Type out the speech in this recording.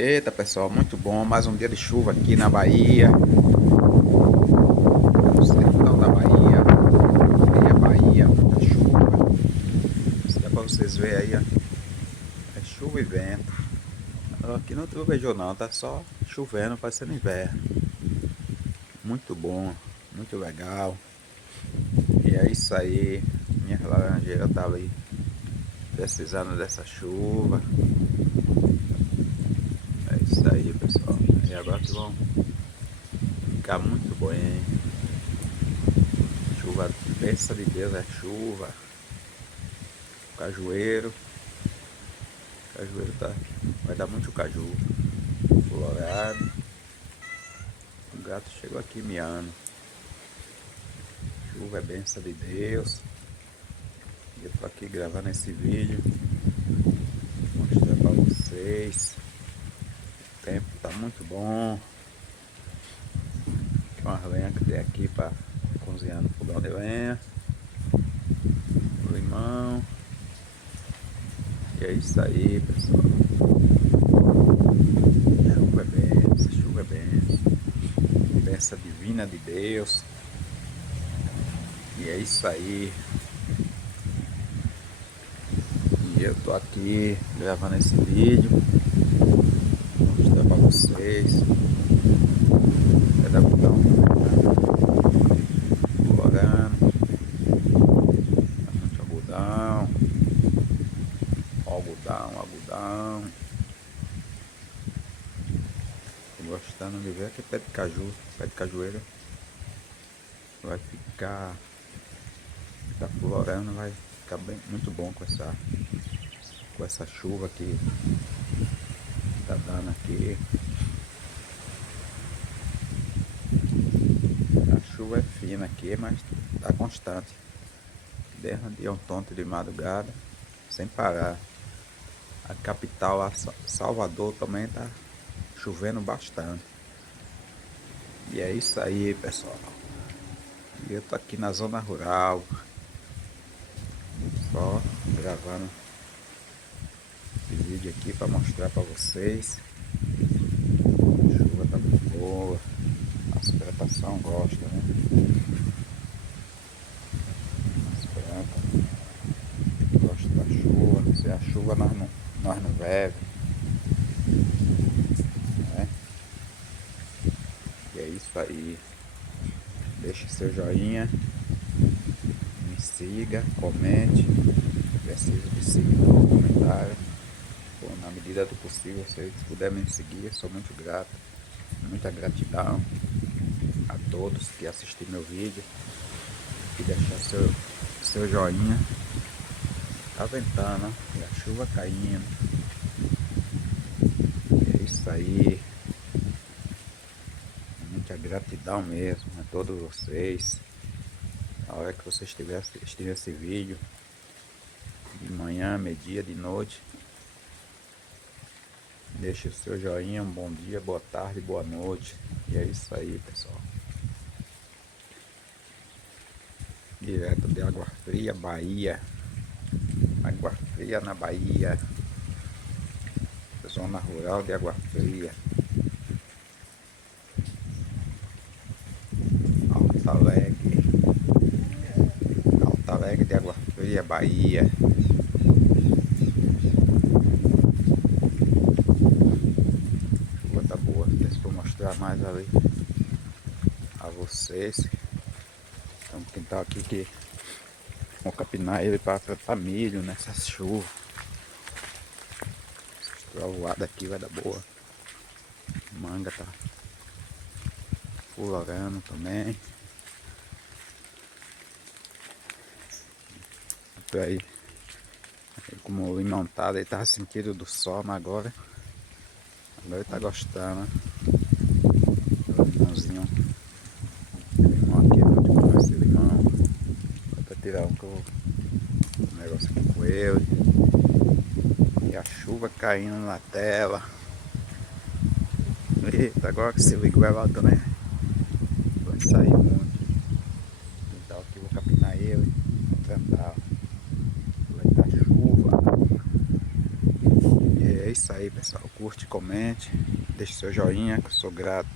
Eita pessoal, muito bom, mais um dia de chuva aqui na Bahia, no sertão da Bahia, meia Bahia, muita chuva. Se dá pra vocês verem aí, ó, é chuva e vento. Aqui não trovejou não, tá só chovendo, parecendo inverno. Muito bom, muito legal. E é isso aí, minha laranjeira tava aí precisando dessa chuva. É isso aí pessoal, e agora que vão ficar muito bom, hein? Chuva, bênção de Deus é chuva. Cajueiro. Cajueiro tá. Vai dar muito caju. Florado. O gato chegou aqui miando. Chuva é bênção de Deus. E eu tô aqui gravando esse vídeo. Mostrar pra vocês. O tempo tá muito bom. Tem umas lenhas que tem aqui pra cozinhar no fogão de lenha. Limão. E é isso aí, pessoal. Chuva é bênção, chuva é bênção. Bênção divina de Deus. E é isso aí. E eu tô aqui gravando esse vídeo. Vou mostrar pra vocês. Vai dar pra dar colorando. Muito algodão. Algodão, algodão. Tô gostando de ver aqui pé de caju. Pé de cajueiro. Vai ficar. Tá florando, vai ficar bem, muito bom com essa chuva que tá dando aqui. A chuva é fina aqui, mas tá constante. Desde ontem de madrugada, sem parar. A capital, a Salvador, também tá chovendo bastante. E é isso aí, pessoal. E eu tô aqui na zona rural, só gravando esse vídeo aqui para mostrar para vocês. A chuva tá muito boa, as plantações gostam, né? As plantas gostam da chuva. Se a chuva nós não bebe, né? E é isso aí. Deixe seu joinha, me siga, comente. Preciso de seguidor, comentário. Bom, na medida do possível, se vocês puderem me seguir, eu sou muito grato. Muita gratidão a todos que assistiram meu vídeo. E deixar seu joinha. Tá ventando, né? E a chuva caindo. E é isso aí. Muita gratidão mesmo a todos vocês. Na hora que vocês estiverem assistindo esse vídeo, de manhã, meio-dia, de noite, deixe o seu joinha, um bom dia, boa tarde, boa noite. E é isso aí, pessoal. Direto de Água Fria, Bahia. Água Fria na Bahia. Zona rural de Água Fria. Alto Alegre. Alto Alegre de Água Fria, Bahia. Chuva tá boa. Deixa eu mostrar mais ali a vocês. Tem um quintal aqui que vou capinar ele para plantar milho nessa chuva. Essa trovoada aqui vai dar boa. Manga tá florando também. Por aí. Como o limão tá, ele tava sentindo do sol, mas agora ele tá gostando, né? O limãozinho. O limão aqui é muito bom, esse limão. Vou até tirar um negócio aqui com ele. E a chuva caindo na tela. Eita, agora que se ligou ela também vai sair muito. Então aqui eu vou capinar ele, vou plantar. Vai dar chuva. E é isso. isso aí, pessoal. Curte, comente, deixe seu joinha, que eu sou grato.